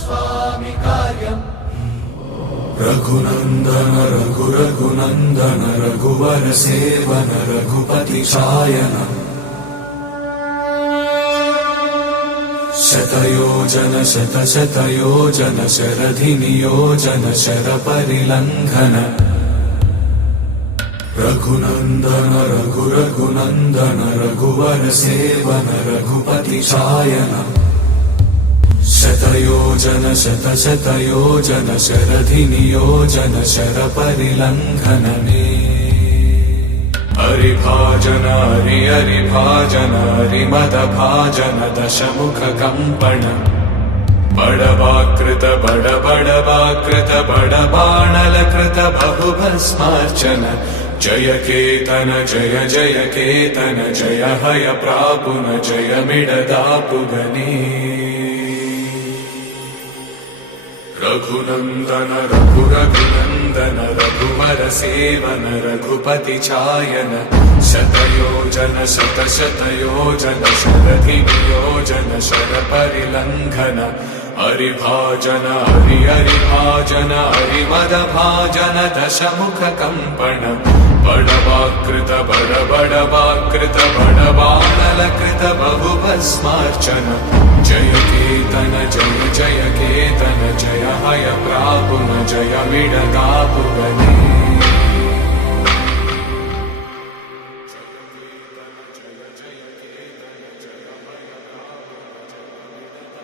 स्वामी कार्यम् रघुनन्दन रघुनन्दन रघुवर सेवन रघुपति चायन शतयोजन शतशतयोजन शरधि नियोजन शरपरिलङ्घन रघुनन्दन रघुनन्दन रघुवर सेवन रघुपति चायन शतयोजन शतशतयोजन शरधि नियोजन शरपरिलङ्घनने हरिभाजन हरिभाजन हरिमदभाजन दशमुख कम्पण बडवाकृत बडवाकृत बडबाणलकृत बहुभस्मार्चन जय केतन जय जय केतन जय हय प्रापुन जय मिडदापुगने रघुनन्दन रघुनन्दन रघुवर सेवन रघुपति चायन शतयोजन शतशतयोजन शरधि नियोजन शरपरिलङ्घन हरिभाजन हरिभाजन हरिमदभाजन दशमुख कम्पण बडवाकृत बडवाकृत बडबाणलकृत बहुभस्मार्चन जय केतन जय जय केतन जय हय प्रापुन जय मिडदापुगने।